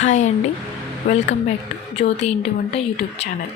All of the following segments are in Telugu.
హాయ్ అండి. వెల్కమ్ బ్యాక్ టు జ్యోతి ఇంటి వంట యూట్యూబ్ ఛానల్.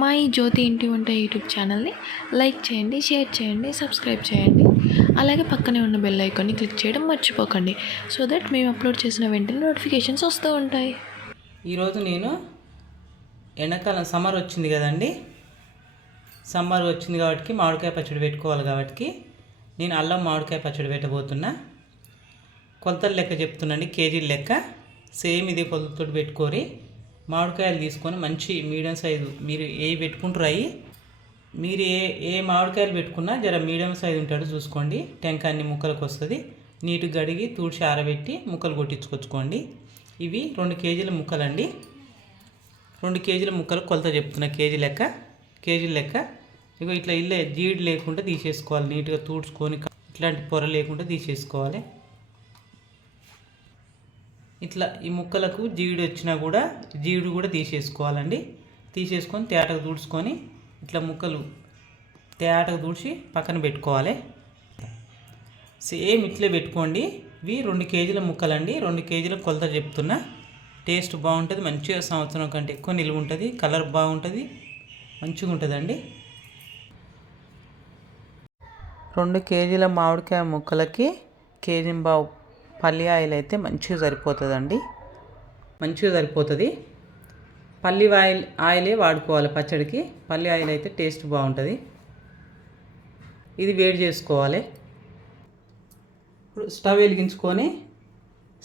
మా ఈ జ్యోతి ఇంటి వంట యూట్యూబ్ ఛానల్ని లైక్ చేయండి షేర్ చేయండి సబ్స్క్రైబ్ చేయండి. అలాగే పక్కనే ఉన్న బెల్ ఐకాన్ని క్లిక్ చేయడం మర్చిపోకండి. సో దట్ మేము అప్లోడ్ చేసిన వెంటనే నోటిఫికేషన్స్ వస్తూ ఉంటాయి. ఈరోజు నేను ఎండాకాలం సమ్మర్ వచ్చింది కదండి. సమ్మర్ వచ్చింది కాబట్టి మామిడికాయ పచ్చడి పెట్టుకోవాలి కాబట్టి నేను అల్లం మామిడికాయ పచ్చడి పెట్టబోతున్నా. కొలతలు లెక్క చెప్తున్నాండి కేజీల లెక్క. సేమ్ ఇదే కొలతతో పెట్టుకొని మామిడికాయలు తీసుకొని మంచి మీడియం సైజు మీరు ఏ పెట్టుకుంటారు అవి మీరు ఏ ఏ మామిడికాయలు పెట్టుకున్నా జర మీడియం సైజు ఉంటాడు చూసుకోండి. టెంక అన్ని ముక్కలకు వస్తుంది. నీట్గా గడిగి తూడ్చి ఆరబెట్టి ముక్కలు కొట్టించుకొచ్చుకోండి. ఇవి రెండు కేజీల ముక్కలండి. రెండు కేజీల ముక్కలు కొలత చెప్తున్నా కేజీ లెక్క కేజీ లెక్క. ఇగో ఇట్లా ఇల్లే జీడి లేకుండా తీసేసుకోవాలి. నీట్గా తూడ్చుకొని ఇట్లాంటి పొర లేకుండా తీసేసుకోవాలి. ఇట్లా ఈ ముక్కలకు జీడి వచ్చినా కూడా జీడి కూడా తీసేసుకోవాలండి. తీసేసుకొని తేటకు తుడుచుకొని ఇట్లా ముక్కలు తేటకు దూడ్చి పక్కన పెట్టుకోవాలి. సేమ్ ఇట్లే పెట్టుకోండి. ఇవి రెండు కేజీల ముక్కలండి. రెండు కేజీల కొలత చెప్తున్నా. టేస్ట్ బాగుంటుంది. మంచిగా సంవత్సరం కంటే ఎక్కువ నిలువ ఉంటుంది. కలర్ బాగుంటుంది. మంచిగా ఉంటుందండి. రెండు కేజీల మామిడికాయ ముక్కలకి కేజీ బావు పల్లి ఆయిల్ అయితే మంచిగా సరిపోతుందండి. మంచిగా సరిపోతుంది. పల్లి ఆయిల్ ఆయిలే వాడుకోవాలి పచ్చడికి. పల్లి ఆయిల్ అయితే టేస్ట్ బాగుంటుంది. ఇది వేడి చేసుకోవాలి. ఇప్పుడు స్టవ్ వెలిగించుకొని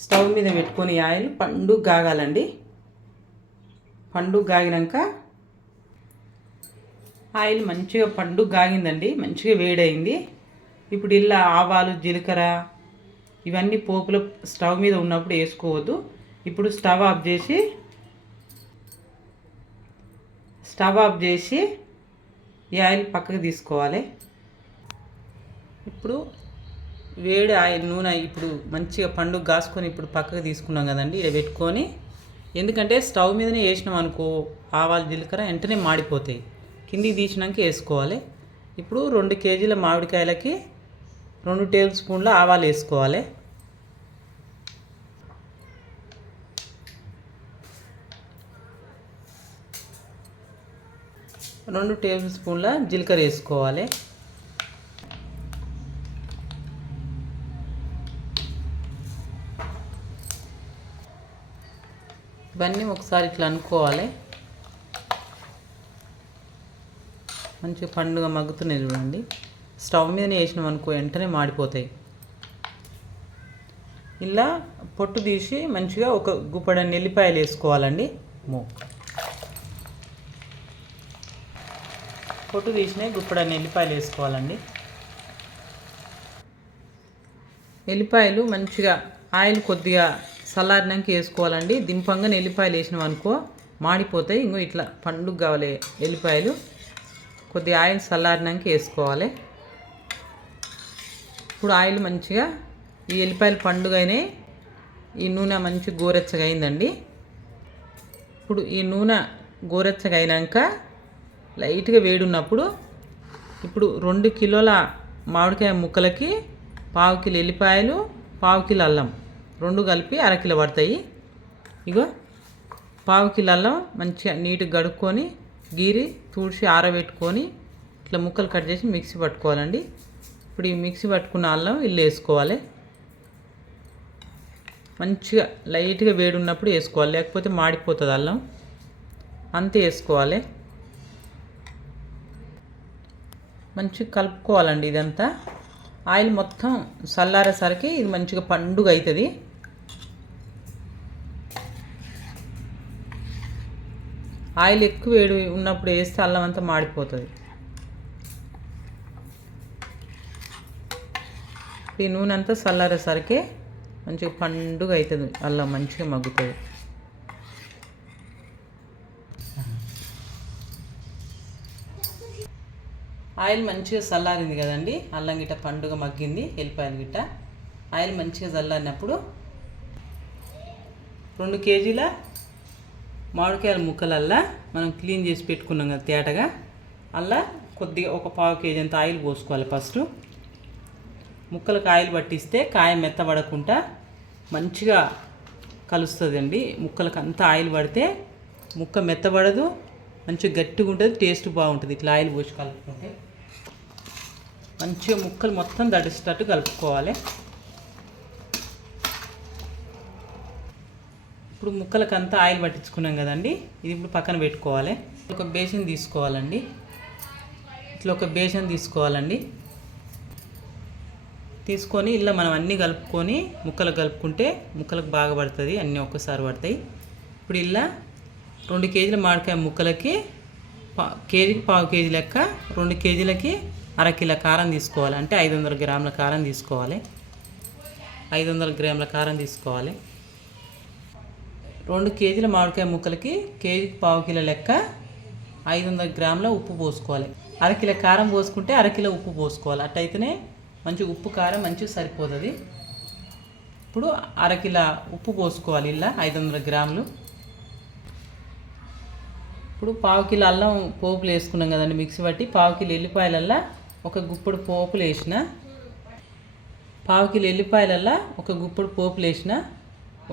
స్టవ్ మీద పెట్టుకొని ఆయిల్ పండు గాగాలండి. పండు గాగినాక ఆయిల్ మంచిగా పండు గాగిందండి. మంచిగా వేడైంది ఇప్పుడు ఇలా ఆవాలు జీలకర్ర ఇవన్నీ పోపులు స్టవ్ మీద ఉన్నప్పుడు వేసుకోవద్దు. ఇప్పుడు స్టవ్ ఆఫ్ చేసి స్టవ్ ఆఫ్ చేసి ఈ ఆయిల్ పక్కకు తీసుకోవాలి. ఇప్పుడు వేడి ఆయిల్ నూనె ఇప్పుడు మంచిగా పండు కాసుకొని ఇప్పుడు పక్కకు తీసుకున్నాం కదండి ఇలా పెట్టుకొని. ఎందుకంటే స్టవ్ మీదనే వేసినాం అనుకో ఆవాలు జీలకర్ర వెంటనే మాడిపోతాయి. కిందికి తీసినాక వేసుకోవాలి. ఇప్పుడు రెండు కేజీల మామిడికాయలకి రెండు టేబుల్ స్పూన్ల ఆవాలు వేసుకోవాలి. రెండు టేబుల్ స్పూన్ల జీలకర్ర వేసుకోవాలి. ఇవన్నీ ఒకసారి ఇట్లా అనుకోవాలి. మంచిగా పండుగ మగ్గుతున్నాయి చూడండి. స్టవ్ మీదనే వేసినాం అనుకో వెంటనే మాడిపోతాయి. ఇలా పొట్టు తీసి మంచిగా ఒక గుప్పడ నెల్లిపాయలు వేసుకోవాలండి. మో పొట్టు తీసినాయి గుప్పడ నెల్లిపాయలు వేసుకోవాలండి. ఎల్లిపాయలు మంచిగా ఆయిల్ కొద్దిగా చల్లారినాక వేసుకోవాలండి. దింపంగా ఎల్లిపాయలు వేసినాం అనుకో మాడిపోతాయి. ఇంకో ఇట్లా పండుగ కావాలి ఎల్లిపాయలు. కొద్దిగా ఆయిల్ చల్లారినాక వేసుకోవాలి. ఇప్పుడు ఆయిల్ మంచిగా ఈ ఎల్లిపాయలు పండుగనే ఈ నూనె మంచి గోరెచ్చగా అయిందండి. ఇప్పుడు ఈ నూనె గోరెచ్చగా అయినాక లైట్గా వేడి ఉన్నప్పుడు ఇప్పుడు రెండు కిలోల మామిడికాయ ముక్కలకి పావు కిలో ఎల్లిపాయలు పావు కిలో అల్లం రెండు కలిపి అరకిలో పడతాయి. ఇగో పావు కిలో అల్లం మంచిగా నీట్గా గడుక్కొని గీరి తుడిచి ఆరబెట్టుకొని ఇట్లా ముక్కలు కట్ చేసి మిక్సీ పట్టుకోవాలండి. ఇప్పుడు ఈ మిక్సీ పట్టుకున్న అల్లం ఇల్లు వేసుకోవాలి. మంచిగా లైట్గా వేడి ఉన్నప్పుడు వేసుకోవాలి. లేకపోతే మాడిపోతుంది అల్లం. అంతే వేసుకోవాలి. మంచిగా కలుపుకోవాలండి ఇదంతా. ఆయిల్ మొత్తం చల్లారేసరికి ఇది మంచిగా పండుగ అవుతుంది ఆయిల్ ఎక్కువ వేడి ఉన్నప్పుడు వేస్తే అల్లం అంతా మాడిపోతుంది. ఈ నూనె అంతా చల్లారేసరికి మంచిగా పండుగ అవుతుంది అల్లం మంచిగా మగ్గుతుంది. ఆయిల్ మంచిగా చల్లారింది కదండి. అల్లం గిట్ట పండుగ మగ్గింది. ఎల్లిపాయలు గిట్ట. ఆయిల్ మంచిగా చల్లారినప్పుడు రెండు కేజీల మామిడికాయల ముక్కలల్లా మనం క్లీన్ చేసి పెట్టుకున్నాం కదా తేటగా. అల్లా కొద్దిగా ఒక పావు కేజీ అంత ఆయిల్ పోసుకోవాలి ఫస్ట్. ముక్కలకు ఆయిల్ పట్టిస్తే కాయ మెత్తబడకుండా మంచిగా కలుస్తుంది అండి ముక్కలకు అంతా ఆయిల్ పడితే ముక్క మెత్తబడదు మంచిగా గట్టిగా ఉంటుంది టేస్ట్ బాగుంటుంది. ఇట్లా ఆయిల్ పోసి కలుపుకుంటే. మంచిగా ముక్కలు మొత్తం దడిసేటట్టు కలుపుకోవాలి. ఇప్పుడు ముక్కలకంతా ఆయిల్ పట్టించుకున్నాం కదండి ఇది ఇప్పుడు పక్కన పెట్టుకోవాలి. ఒక బేసన్ తీసుకోవాలండి. ఇట్లా ఒక బేసన్ తీసుకోవాలండి. తీసుకొని ఇలా మనం అన్నీ కలుపుకొని ముక్కలకు కలుపుకుంటే ముక్కలకు బాగా పడుతుంది అన్నీ ఒక్కసారి పడతాయి. ఇప్పుడు ఇలా రెండు కేజీల మామిడికాయ ముక్కలకి పా కేజీకి పావు కేజీ లెక్క రెండు కేజీలకి అరకిలో కారం తీసుకోవాలి. అంటే ఐదు వందల గ్రాముల కారం తీసుకోవాలి. ఐదు వందల గ్రాముల కారం తీసుకోవాలి. రెండు కేజీల మామిడికాయ ముక్కలకి కేజీకి పావు కిలో లెక్క ఐదు వందల గ్రాముల ఉప్పు పోసుకోవాలి. అరకిలో కారం పోసుకుంటే అరకిలో ఉప్పు పోసుకోవాలి. అట్టయితేనే మంచి ఉప్పు కారం మంచిగా సరిపోతుంది. ఇప్పుడు అరకిలో ఉప్పు పోసుకోవాలి ఇలా ఐదు వందల గ్రాములు. ఇప్పుడు పావు కిలో అల్లం పోపులు వేసుకున్నాం కదండి మిక్సీ పట్టి పావు కిలో ఎల్లిపాయలల్లా ఒక గుప్పుడు పోపులు వేసిన పావు కిలో ఎల్లిపాయలల్లా ఒక గుప్పుడు పోపులు వేసిన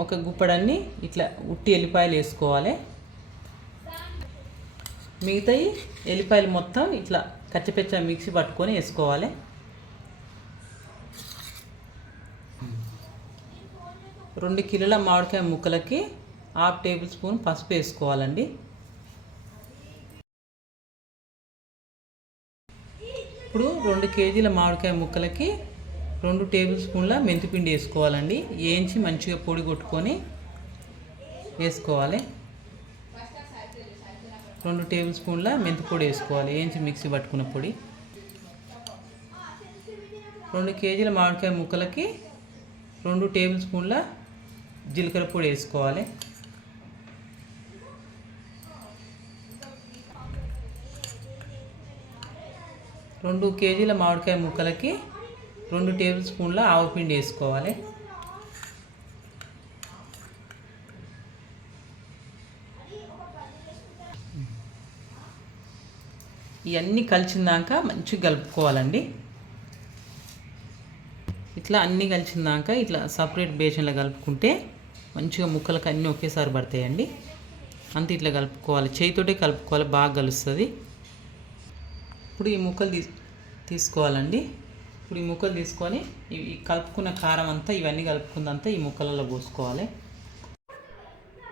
ఒక గుప్పడన్ని ఇట్లా ఉట్టి ఎల్లిపాయలు వేసుకోవాలి. మిగతాయి ఎల్లిపాయలు మొత్తం ఇట్లా కచ్చపెచ్చ మిక్సీ పట్టుకొని వేసుకోవాలి. రెండు కిలోల మామిడికాయ ముక్కలకి హాఫ్ టేబుల్ స్పూన్ పసుపు వేసుకోవాలండి. రెండు కేజీల మామిడికాయ ముక్కలకి రెండు టేబుల్ స్పూన్ల మెంతిపిండి వేసుకోవాలండి. వేయించి మంచిగా పొడి కొట్టుకొని వేసుకోవాలి. రెండు టేబుల్ స్పూన్ల మెంతి పొడి వేసుకోవాలి. వేయించి మిక్సీ పట్టుకున్న పొడి. రెండు కేజీల మామిడికాయ ముక్కలకి రెండు టేబుల్ స్పూన్ల జీలకర్ర పొడి వేసుకోవాలి. రెండు కేజీల మామిడికాయ ముక్కలకి రెండు టేబుల్ స్పూన్ల ఆవు పిండి వేసుకోవాలి. ఇవన్నీ కలిసిందాక మంచిగా కలుపుకోవాలండి. ఇట్లా అన్నీ కలిసిందాక ఇట్లా సపరేట్ బేషన్లో కలుపుకుంటే మంచిగా ముక్కలకు అన్నీ ఒకేసారి పడతాయండి. అంత ఇట్లా కలుపుకోవాలి. చేయితోటే కలుపుకోవాలి. బాగా కలుస్తుంది. ఇప్పుడు ఈ ముక్కలు తీ తీసుకోవాలండి. ఇప్పుడు ఈ ముక్కలు తీసుకొని ఇవి ఈ కలుపుకున్న కారం అంతా ఇవన్నీ కలుపుకుందంతా ఈ ముక్కలలో పోసుకోవాలి.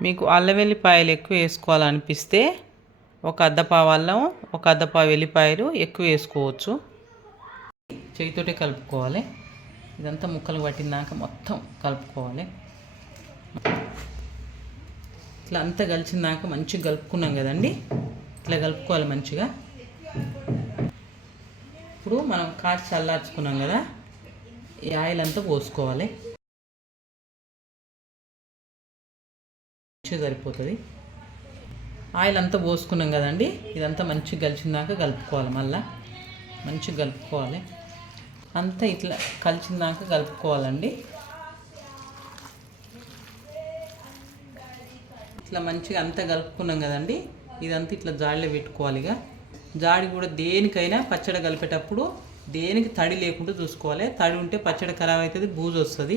మీకు అల్లం వెల్లిపాయలు ఎక్కువ వేసుకోవాలనిపిస్తే ఒక అద్దపావు అల్లం ఒక అద్దపావు వెల్లిపాయలు ఎక్కువ వేసుకోవచ్చు. చేయితోటే కలుపుకోవాలి. ఇదంతా ముక్కలు పట్టినాక మొత్తం కలుపుకోవాలి. ఇట్లా అంతా కలిసినాక మంచిగా కలుపుకున్నాం కదండి? ఇట్లా కలుపుకోవాలి మంచిగా. ఇప్పుడు మనం కాచి చల్లార్చుకున్నాం కదా ఈ ఆయిల్ అంతా పోసుకోవాలి. మంచిగా సరిపోతుంది. ఆయిల్ అంతా పోసుకున్నాం కదండి ఇదంతా మంచిగా కలిసిందాక కలుపుకోవాలి మళ్ళా. మంచిగా కలుపుకోవాలి. అంతా ఇట్లా కలిసిందాక కలుపుకోవాలండి. ఇట్లా మంచిగా అంతా కలుపుకున్నాం కదండి ఇదంతా ఇట్లా జాడిలో పెట్టుకోవాలి ఇక. జాడి కూడా దేనికైనా పచ్చడి కలిపేటప్పుడు దేనికి తడి లేకుండా చూసుకోవాలి. తడి ఉంటే పచ్చడి ఖరాబ్ అవుతుంది బూజు వస్తుంది.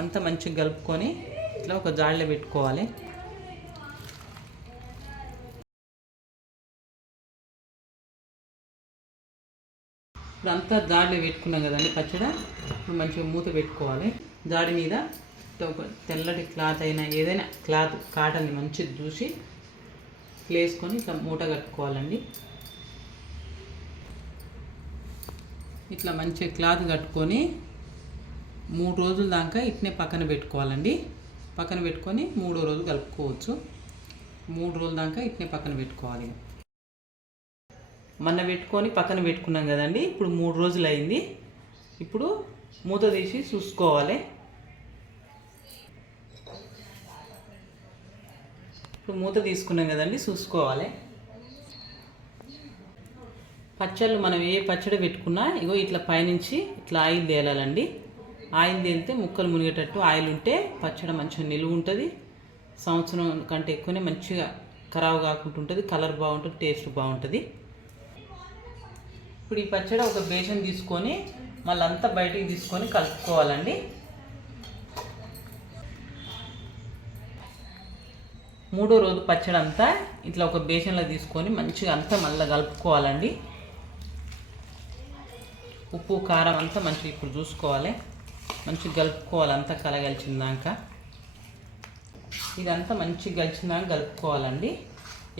అంతా మంచిగా కలుపుకొని ఇట్లా ఒక జాడిలో పెట్టుకోవాలి. ఇప్పుడు అంతా జాడిలో పెట్టుకున్నాం కదండి పచ్చడి. ఇప్పుడు మంచిగా మూత పెట్టుకోవాలి. జాడి మీద ఒక తెల్లటి క్లాత్ అయినా ఏదైనా క్లాత్ కాటన్ మంచిగా చూసి ఇట్లా వేసుకొని ఇట్లా మూట కట్టుకోవాలండి. ఇట్లా మంచి క్లాత్ కట్టుకొని మూడు రోజుల దాకా ఇట్నే పక్కన పెట్టుకోవాలండి. పక్కన పెట్టుకొని మూడో రోజు కలుపుకోవచ్చు. మూడు రోజుల దాకా ఇట్నే పక్కన పెట్టుకోవాలి. మొన్న పెట్టుకొని పక్కన పెట్టుకున్నాం కదండి. ఇప్పుడు మూడు రోజులు అయింది ఇప్పుడు మూత తీసి చూసుకోవాలి. ఇప్పుడు మూత తీసుకున్నాం కదండి చూసుకోవాలి. పచ్చళ్ళు మనం ఏ పచ్చడి పెట్టుకున్నా ఇగో ఇట్లా పైనుంచి ఇట్లా ఆయిల్ తేలాలండి. ఆయిల్ తేలితే ముక్కలు మునిగేటట్టు ఆయిల్ ఉంటే పచ్చడి మంచిగా నిలువ ఉంటుంది సంవత్సరం కంటే ఎక్కువనే మంచిగా ఖరాబ్ కాకుండా ఉంటుంది కలర్ బాగుంటుంది టేస్ట్ బాగుంటుంది. ఇప్పుడు ఈ పచ్చడి ఒక బేషన్ తీసుకొని మళ్ళీ అంతా బయటికి తీసుకొని కలుపుకోవాలండి. మూడో రోజు పచ్చడి అంతా ఇట్లా ఒక బేసన్లో తీసుకొని మంచిగా అంతా మళ్ళీ కలుపుకోవాలండి. ఉప్పు కారం అంతా మంచిగా ఇప్పుడు చూసుకోవాలి. మంచిగా కలుపుకోవాలి అంతా కలగలిచిందాక ఇదంతా మంచిగా కలిసిందాక కలుపుకోవాలండి.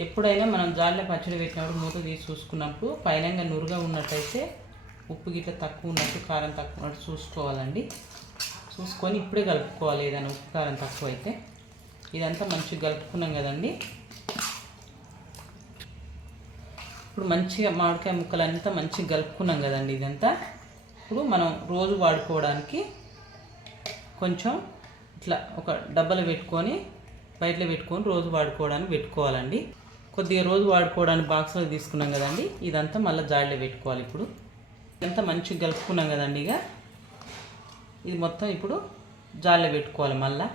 ఎప్పుడైనా మనం జాలిలో పచ్చడి పెట్టినప్పుడు మూత తీసి చూసుకున్నప్పుడు పైనంగా నురుగా ఉన్నట్టయితే ఉప్పు గిట్ల తక్కువ ఉన్నట్టు కారం తక్కువ ఉన్నట్టు చూసుకోవాలండి. చూసుకొని ఇప్పుడే కలుపుకోవాలి ఏదైనా ఉప్పు కారం తక్కువ అయితే ఇదంతా మంచిగా కలుపుకున్నాం కదండి. ఇప్పుడు మంచిగా మామిడికాయ ముక్కలంతా మంచిగా కలుపుకున్నాం కదండి ఇదంతా. ఇప్పుడు మనం రోజు వాడుకోవడానికి కొంచెం ఇట్లా ఒక డబ్బాలో పెట్టుకొని బయటలో పెట్టుకొని రోజు వాడుకోవడానికి పెట్టుకోవాలండి. కొద్దిగా రోజు వాడుకోవడానికి బాక్స్లో తీసుకున్నాం కదండి. ఇదంతా మళ్ళీ జాడీలో పెట్టుకోవాలి ఇప్పుడు. ఇదంతా మంచిగా కలుపుకున్నాం కదండి ఇక. ఇది మొత్తం ఇప్పుడు జాడీలో పెట్టుకోవాలి మళ్ళీ.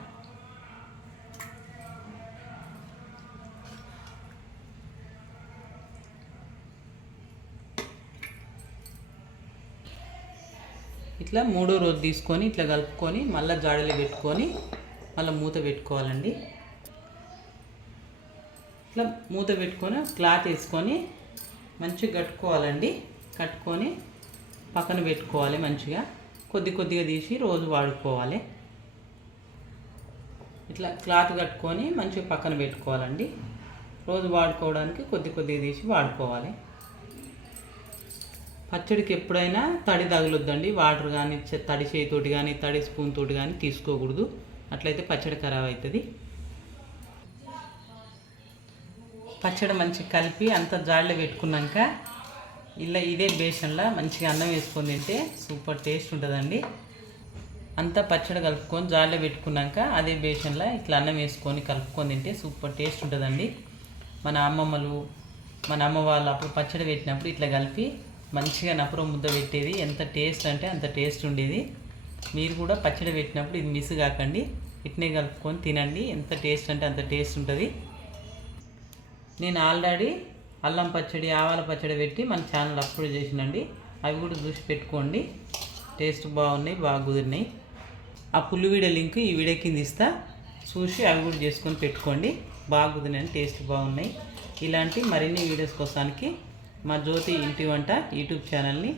ఇట్లా మూడో రోజు తీసుకొని ఇట్లా కలుపుకొని మళ్ళీ జాడలు పెట్టుకొని మళ్ళీ మూత పెట్టుకోవాలండి. ఇట్లా మూత పెట్టుకొని క్లాత్ వేసుకొని మంచిగా కట్టుకోవాలండి. కట్టుకొని పక్కన పెట్టుకోవాలి మంచిగా. కొద్ది కొద్దిగా తీసి రోజు వాడుకోవాలి. ఇట్లా క్లాత్ కట్టుకొని మంచిగా పక్కన పెట్టుకోవాలండి. రోజు వాడుకోవడానికి కొద్ది కొద్దిగా తీసి వాడుకోవాలి. పచ్చడికి ఎప్పుడైనా తడి తగలొద్దండి. వాటర్ కానీ తడి చేయితోటి కానీ తడి స్పూన్ తోటి కానీ తీసుకోకూడదు. అట్లయితే పచ్చడి ఖరాబ్ అవుతుంది పచ్చడి మంచిగా కలిపి అంత జాడలో పెట్టుకున్నాక ఇలా ఇదే బేసన్లో మంచిగా అన్నం వేసుకొని తింటే సూపర్ టేస్ట్ ఉంటుందండి. అంతా పచ్చడి కలుపుకొని జాడలో పెట్టుకున్నాక అదే బేసన్లో ఇట్లా అన్నం వేసుకొని కలుపుకొని తింటే సూపర్ టేస్ట్ ఉంటుందండి. మన అమ్మమ్మలు మన అమ్మ వాళ్ళు అప్పుడు పచ్చడి పెట్టినప్పుడు ఇట్లా కలిపి మంచిగా నపురం ముద్ద పెట్టేది. ఎంత టేస్ట్ అంటే అంత టేస్ట్ ఉండేది. మీరు కూడా పచ్చడి పెట్టినప్పుడు ఇది మిస్ కాకండి. ఇట్నే కలుపుకొని తినండి. ఎంత టేస్ట్ అంటే అంత టేస్ట్ ఉంటుంది. నేను ఆల్రెడీ అల్లం పచ్చడి ఆవాల పచ్చడి పెట్టి మన ఛానల్ అప్లోడ్ చేసినండి. అవి కూడా చూసి పెట్టుకోండి. టేస్ట్ బాగున్నాయి బాగా కుదిరినాయి. ఆ పుల్లు వీడియో లింక్ ఈ వీడియో కింద ఇస్తా. చూసి అవి కూడా చేసుకొని పెట్టుకోండి. బాగా కుదిరినాయి టేస్ట్ బాగున్నాయి. ఇలాంటి మరిన్ని వీడియోస్ కోసానికి మా జ్యోతి ఇంటి వంట యూట్యూబ్ ఛానల్ని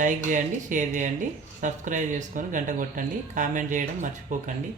లైక్ చేయండి షేర్ చేయండి సబ్స్క్రైబ్ చేసుకొని గంట కొట్టండి కామెంట్ చేయడం మర్చిపోకండి.